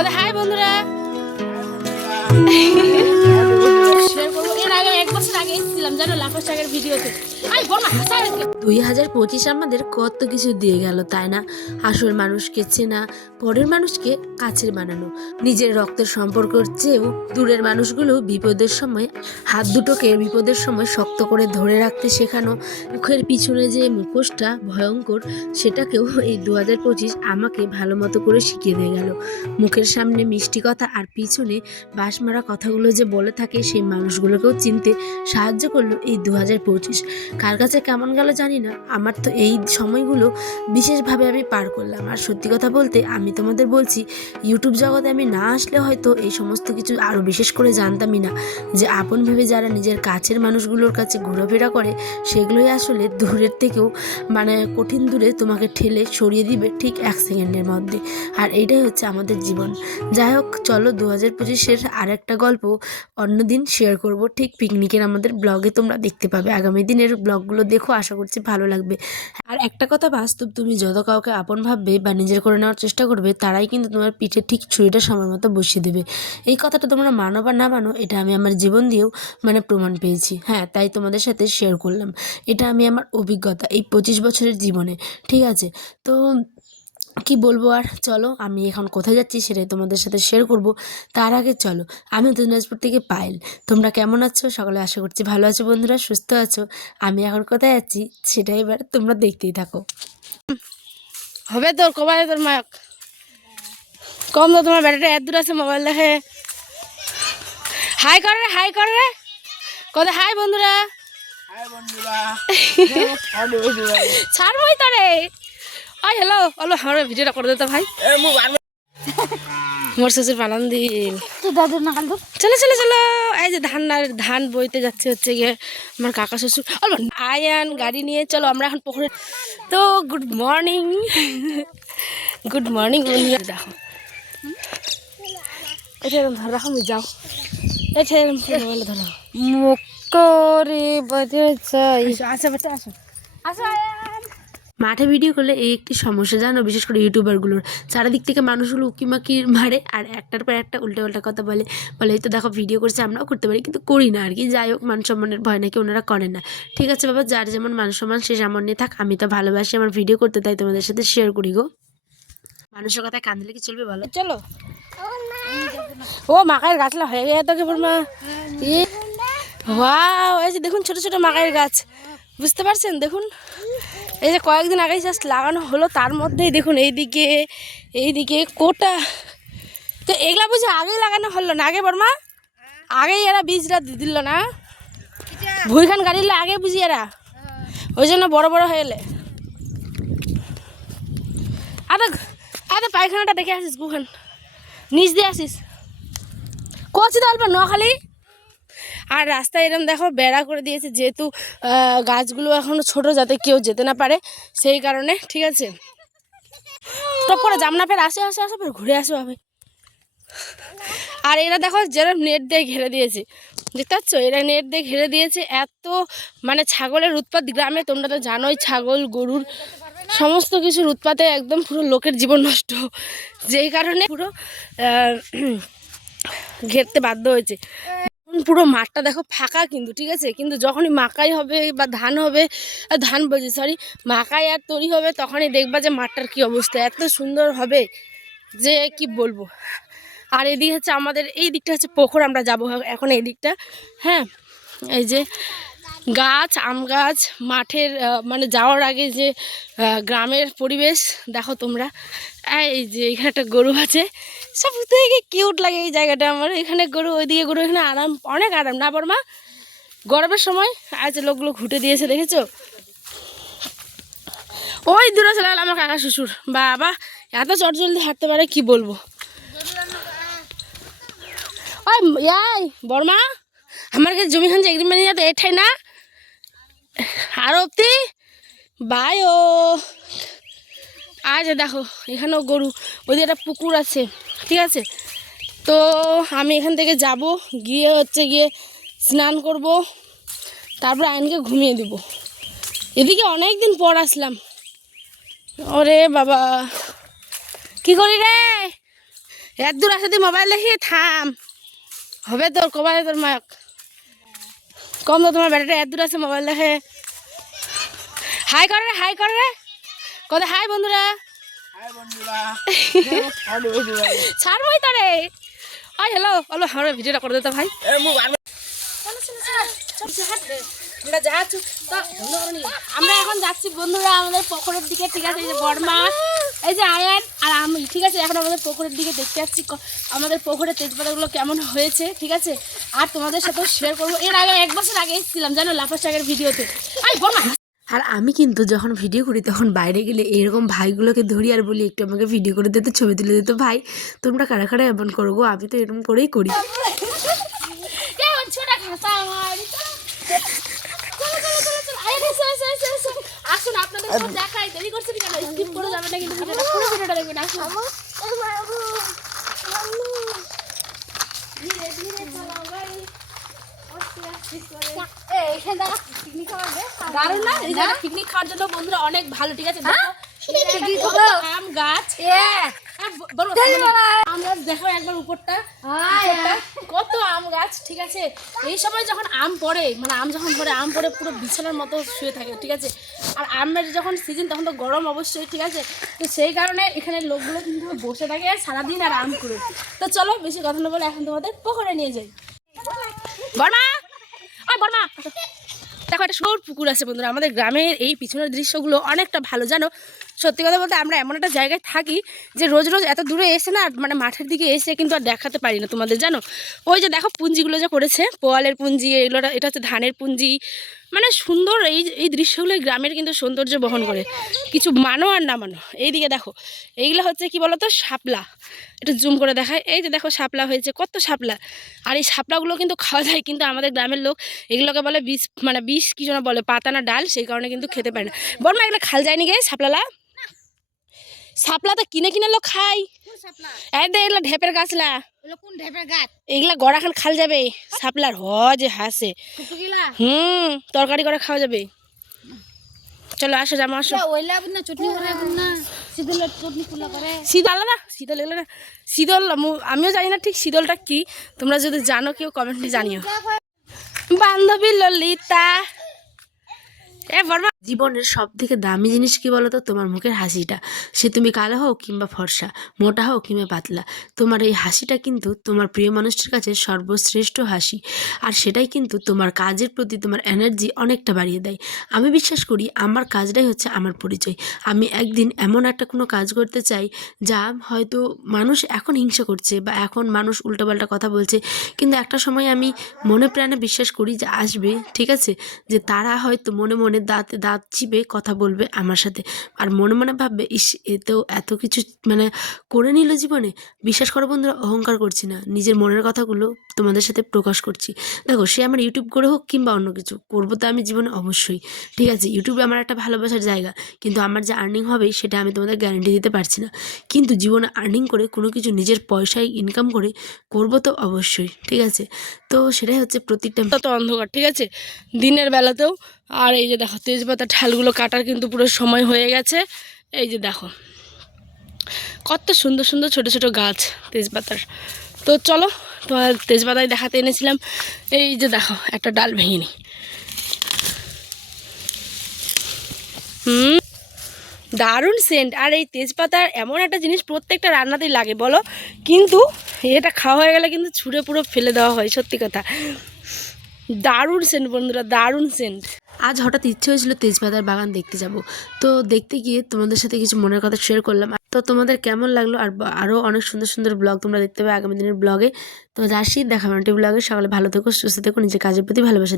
কোথায় হাই বন্ধুরা। দুই হাজার পঁচিশ আমাদের কত কিছু দিয়ে গেল, তাই না? আসল মানুষকে চেনা, পরের মানুষকে কাছের বানানো, নিজের রক্তের সম্পর্কের চেয়েও দূরের মানুষগুলো বিপদের সময়, হাত দুটোকে বিপদের সময় শক্ত করে ধরে রাখতে শেখানো, মুখের পিছনে যে মুখোশটা ভয়ঙ্কর, সেটাকেও এই দু হাজার পঁচিশ আমাকে ভালো মতো করে শিখিয়ে দিয়ে গেল। মুখের সামনে মিষ্টি কথা আর পিছনে বাঁশ মারা কথাগুলো যে বলে থাকে, সেই মানুষগুলোকেও চিনতে সাহায্য করল এই দু হাজার পঁচিশ। কার কাছে কেমন গেল জানি না, আমার তো এই সময়গুলো বিশেষভাবে আমি পার করলাম। আর সত্যি কথা বলতে আমি তোমাদের বলছি, ইউটিউব জগতে আমি না আসলে হয়তো এই সমস্ত কিছু আরও বিশেষ করে জানতামই না, যে আপন ভেবে যারা নিজের কাছের মানুষগুলোর কাছে ঘোরাফেরা করে, সেগুলোই আসলে দূরের থেকেও মানে কঠিন দূরে তোমাকে ঠেলে সরিয়ে দিবে ঠিক এক সেকেন্ডের মধ্যে। আর এইটাই হচ্ছে আমাদের জীবন। যাই হোক, চলো দু হাজার পঁচিশের আর একটা গল্প অন্যদিন শেয়ার করব। ঠিক পিকনিকের আমাদের ব্লগে তোমরা দেখতে পাবে। আগামী দিনের ব্লগগুলো দেখো, আশা করছি ভালো লাগবে। আর একটা কথা বাস্তব, তুমি যত কাউকে আপন ভাববে বা নিজের করে নেওয়ার চেষ্টা করবে, তারাই কিন্তু তোমার পিঠে ঠিক ছুরিটা সময় মতো বসিয়ে দেবে। এই কথাটা তোমরা মানো বা না মানো, এটা আমি আমার জীবন দিয়েও মানে প্রমাণ পেয়েছি। হ্যাঁ তাই তোমাদের সাথে শেয়ার করলাম। এটা আমি আমার অভিজ্ঞতা এই পঁচিশ বছরের জীবনে। ঠিক আছে? তো কি বলব আর? চলো আমি এখন কোথায় যাচ্ছি সেটাই তোমাদের সাথে শেয়ার করব। তার আগে চলো আমি দিনাজপুর থেকে পায়েল। তোমরা কেমন আছো? সকলে আশা করছি ভালো আছো বন্ধুরা সুস্থ আছো। আমি এখন কোথায় যাচ্ছি সেটা এবার তোমরা দেখতেই থাকো। হবে তোর কবারে তোর মা কম তো তোমার ব্যাটাটা এত দূর আছে মোবাইল দেখে। হাই কর রে হাই কর রে। কোথায় হাই বন্ধুরা। ছাড়বই তো রে। আই হ্যালো হলো আমার ভিডিওটা করে দিতে ভাই। মোর শ্বশুর পালান দিল চলো চলো চলো। এই যে ধান ধান বইতে যাচ্ছে হচ্ছে গিয়ে আমার কাকা শ্বশুর। অল্প আয়ান গাড়ি নিয়ে চলো আমরা এখন পুকুরে তো গুড মর্নিং গুড মর্নিং বন্ধুরা দেখো। এটা ধরো রাখো আমি যাও। এটা ধরো মুখ করে বাজে চাই আচ্ছা বাচ্চা আসো। আসো মাঠে ভিডিও করলে এই একটি সমস্যা জানো? বিশেষ করে ইউটিউবারগুলোর চারিদিক থেকে মানুষগুলো উকিমাকি মারে আর একটার পর একটা উল্টো পাল্টা কথা বলে। বলে এই তো দেখো ভিডিও করছে আমরাও করতে পারি কিন্তু করি না আর কি। যাই হোক মান সম্মানের ভয় নাকি ওনারা করে না। ঠিক আছে বাবা যার যেমন মান সম্মান সে সামান্য থাক আমি তো ভালোবাসি আমার ভিডিও করতে তাই তোমাদের সাথে শেয়ার করি গো। মানুষের কথায় কান দিলে কি চলবে বলো? চলো। ও মাকাইয়ের গাছলা হয়ে গেছে তো কেবল মা ওয়াও এই যে দেখুন ছোট ছোট মাকাইয়ের গাছ। বুঝতে পারছেন? দেখুন। এই যে কয়েকদিন আগে জাস্ট লাগানো হলো, তার মধ্যেই দেখুন এইদিকে এইদিকে কোটা। তো এগুলা বুঝি আগেই লাগানো হলো না? আগে বর্মা আগেই এরা বীজটা দিল না? ভুইখান গাড়িলে আগে বুঝি এরা? ওই জন্য বড় বড় হয়ে এলে। আদা আদা পায়খানাটা দেখে আসিস গুখান নিচ দিয়ে আসিস। কচি অল্প নখালি আর রাস্তায় এরকম দেখো বেড়া করে দিয়েছে, যেহেতু গাছগুলো এখনও ছোট যাতে কেউ যেতে না পারে, সেই কারণে, ঠিক আছে? টপ করে জামনা ফের আসে আসে আসে, ফের ঘুরে আসো আমি আর এরা দেখো যেরকম নেট দিয়ে ঘিরে দিয়েছে, দেখতে পাচ্ছ? এরা নেট দিয়ে ঘিরে দিয়েছে, এত মানে ছাগলের উৎপাত গ্রামে, তোমরা তো জানোই, ছাগল, গরুর সমস্ত কিছুর উৎপাতে একদম পুরো লোকের জীবন নষ্ট। যেই কারণে পুরো ঘেরতে বাধ্য হয়েছে। পুরো মাঠটা দেখো ফাঁকা কিন্তু, ঠিক আছে? কিন্তু যখনই মাকাই হবে বা ধান হবে ধান বলছি সরি মাকাই আর তরি হবে, তখনই দেখবা যে মাঠটার কি অবস্থা। এত সুন্দর হবে যে কি বলব? আর এদিকে হচ্ছে আমাদের, এই দিকটা হচ্ছে পুকুর আমরা যাব এখন এই দিকটা হ্যাঁ? এই যে গাছ, আম গাছ, মাঠের মানে যাওয়ার আগে যে গ্রামের পরিবেশ, দেখো তোমরা। এই যে এখানে একটা গরু আছে সব থেকে কিউট লাগে এই জায়গাটা আমার। এখানে গরু, ওইদিকে গরু, এখানে আরাম, অনেক আরাম। না বর্মা গরমের সময় আজ লোকগুলো ঘুটে দিয়েছে, দেখেছ? ওই দূরে চলে আমার কাকা শ্বশুর। বাবা, এত চট জলদি হাঁটতে পারে, কি বলব? ওই ইয়াই বর্মা আমার কাছে জমি খান এগ্রিমেন্ট নিয়ে তো এঠাই না। আর অব্দি বাই ও। আজ দেখো, এখানেও গরু, ওইদিকে একটা পুকুর আছে। ঠিক আছে? তো আমি এখান থেকে যাব, গিয়ে হচ্ছে গিয়ে স্নান করব, তারপর আইনকে ঘুমিয়ে দেব। এদিকে অনেক দিন পর আসলাম। ওরে বাবা। কি করি রে? এত দূর আসে তুই মোবাইল দেখি থাম। হবে তোর কবারে তোর মায়ক। কম তো তোমার ব্যাটাটা এত দূর আছে মোবাইল দেখে হাই করে রে হাই করে রে। কত হাই বন্ধুরা। ছাড়বই তো রে ওই হ্যালো হ্যালো আমরা ভিডিওটা করে দিতে ভাই আমরা এখন যাচ্ছি বন্ধুরা আমাদের পুকুরের দিকে ঠিক আছে এই যে বর্মা এই যে আয়ান আর আমি ঠিক আছে এখন আমাদের পুকুরের দিকে দেখতে যাচ্ছি আমাদের পুকুরের তেজপাতাগুলো কেমন হয়েছে ঠিক আছে আর তোমাদের সাথেও শেয়ার করব এর আগে এক বছর আগে এসেছিলাম জানো লাফার শাকের ভিডিওতে আই বর্মা আর আমি কিন্তু যখন ভিডিও করি তখন বাইরে গেলে এরকম ভাইগুলোকে ধরি আর বলি একটু আমাকে ভিডিও করে দিতে ছবি তুলে দিতে ভাই। তোমরা কারা কারা এমন করো গো? আমি তো এরকম করেই করি। কেমন ছোট খাতা আমার? চলো, চলো, চলো, চলো। আয়, এসো, এসো, এসো, এসো। আসুন আপনাদের দেখাই। দেরি করছেন কেন? স্কিপ করে যাবেন না কিন্তু ভিডিওটা। পুরো ভিডিওটা দেখবেন আসুন ধীরে ধীরে চালাও গাড়ি আস্তে আস্তে করে দারুণ না? এই জায়গা পিকনিক খাওয়ার জন্য বন্ধুরা অনেক ভালো ঠিক আছে? দেখো একটা কত আম গাছ। দেখো একবার উপরটা। কত আম গাছ ঠিক আছে? এই সময় যখন আম পড়ে মানে আম যখন পড়ে আম পড়ে পুরো বিছানার মতো শুয়ে থাকে ঠিক আছে? আর আমের যখন সিজন তখন তো গরম অবশ্যই ঠিক আছে? তো সেই কারণে এখানে লোকগুলো কিন্তু বসে থাকে আর সারাদিন আর আম করে তো চলো বেশি কথা না বলে এখন তোমাদের পুকুরে নিয়ে যাই। বর্মা! বর্মা! দেখো, একটা সুন্দর পুকুর আছে বন্ধুরা। আমাদের গ্রামের এই পিছনের দৃশ্যগুলো অনেকটা ভালো, জানো? সত্যি কথা বলতে আমরা এমন একটা জায়গায় থাকি যে রোজ রোজ এত দূরে এসে না মানে মাঠের দিকে এসে কিন্তু আর দেখাতে পারি না তোমাদের, জানো? ওই যে দেখো পুঞ্জিগুলো যে করেছে পোয়ালের পুঞ্জি, এগুলো, এটা হচ্ছে ধানের পুঞ্জি মানে সুন্দর এই এই দৃশ্যগুলো এই গ্রামের কিন্তু সৌন্দর্য বহন করে। কিছু মানো আর না মানো। এইদিকে দেখো এইগুলো হচ্ছে কি বলতো? শাপলা। একটু জুম করে দেখায় এই যে দেখো শাপলা হয়েছে। কত শাপলা। আর এই শাপলাগুলো কিন্তু খাওয়া যায় কিন্তু আমাদের গ্রামের লোক এগুলোকে বলে বিষ মানে বিষ কি যেন বলে পাতা না ডাল সেই কারণে কিন্তু খেতে পারে না। বর্মা এগুলো খাল যায়নি গে শাপলালা? শাপলা তো কিনে কিনে লোক খাই এই দে এগুলো ঢেপের গাছলা। এগুলা গড়াখান খাল যাবে শাপলার হ যে হাসে। হুম তরকারি করে খাওয়া যাবে। চলো আসো জামা আসো। শীতল না শীতল এগুলো না। শীতল আমিও জানি না ঠিক শীতলটা কি। তোমরা যদি জানো কেউ কমেন্টে জানিও। বান্ধবী ললিতা। এ বর্মা জীবনের সব থেকে দামি জিনিস কি বলতো? তোমার মুখের হাসিটা। সে তুমি কালো হও কিংবা ফর্সা, মোটা হও কিংবা পাতলা, তোমার এই হাসিটা কিন্তু তোমার প্রিয় মানুষটির কাছে সর্বশ্রেষ্ঠ হাসি। আর সেটাই কিন্তু তোমার কাজের প্রতি তোমার এনার্জি অনেকটা বাড়িয়ে দেয়। আমি বিশ্বাস করি আমার কাজটাই হচ্ছে আমার পরিচয়। আমি একদিন এমন একটা কোনো কাজ করতে চাই যা হয়তো মানুষ এখন হিংসা করছে বা এখন মানুষ উল্টোপাল্টা কথা বলছে। কিন্তু একটা সময় আমি মনে প্রাণে বিশ্বাস করি যে আসবে, ঠিক আছে? যে তারা হয়তো মনে মনে দাঁতে দাঁত চিপে কথা বলবে আমার সাথে। আর মনে মনে ভাববে, ইস এতেও এত কিছু মানে করে নিল জীবনে। বিশ্বাস করো বন্ধুরা, অহংকার করছি না। নিজের মনের কথাগুলো তোমাদের সাথে প্রকাশ করছি। দেখো, সে আমার ইউটিউব করে হোক কিংবা অন্য কিছু, করব তো আমি জীবনে অবশ্যই। ঠিক আছে ইউটিউবে আমার একটা ভালোবাসার জায়গা, কিন্তু আমার যে আর্নিং হবে সেটা আমি তোমাদের গ্যারান্টি দিতে পারছি না। কিন্তু জীবনে আর্নিং করে কোনো কিছু নিজের পয়সায় ইনকাম করে করব তো অবশ্যই। ঠিক আছে? তো সেটাই হচ্ছে প্রতিটা তত অন্ধকার, ঠিক আছে? দিনের বেলাতেও আর এই যে দেখো, তেজপাতা ঠালগুলো কাটার কিন্তু পুরো সময় হয়ে গেছে। এই যে দেখো, কত সুন্দর সুন্দর ছোট ছোট গাছ তেজপাতার। তো চলো তোমার তেজপাতায় দেখাতে এনেছিলাম। এই যে দেখো, একটা ডাল ভেঙে নি। হুম, দারুণ সেন্ট আর এই তেজপাতার এমন একটা জিনিস প্রত্যেকটা রান্নাতেই লাগে, বলো? কিন্তু এটা খাওয়া হয়ে গেলে কিন্তু ছুঁড়ে পুরো ফেলে দেওয়া হয়, সত্যি কথা। দারুণ সেন্ট বন্ধুরা, দারুণ সেন্ট আজ হঠাৎ ইচ্ছে হয়েছিল তেজপাতার বাগান দেখতে যাব। তো দেখতে গিয়ে তোমাদের সাথে কিছু মনের কথা শেয়ার করলাম। তো তোমাদের কেমন লাগল? আর আরও অনেক সুন্দর সুন্দর ব্লগ তোমরা দেখতে পাবে আগামী দিনের ব্লগে তো যাসি দেখা ব্লগে সকালে ভালো থেকো, সুস্থ থেকো, নিজের কাজের প্রতি ভালোবাসা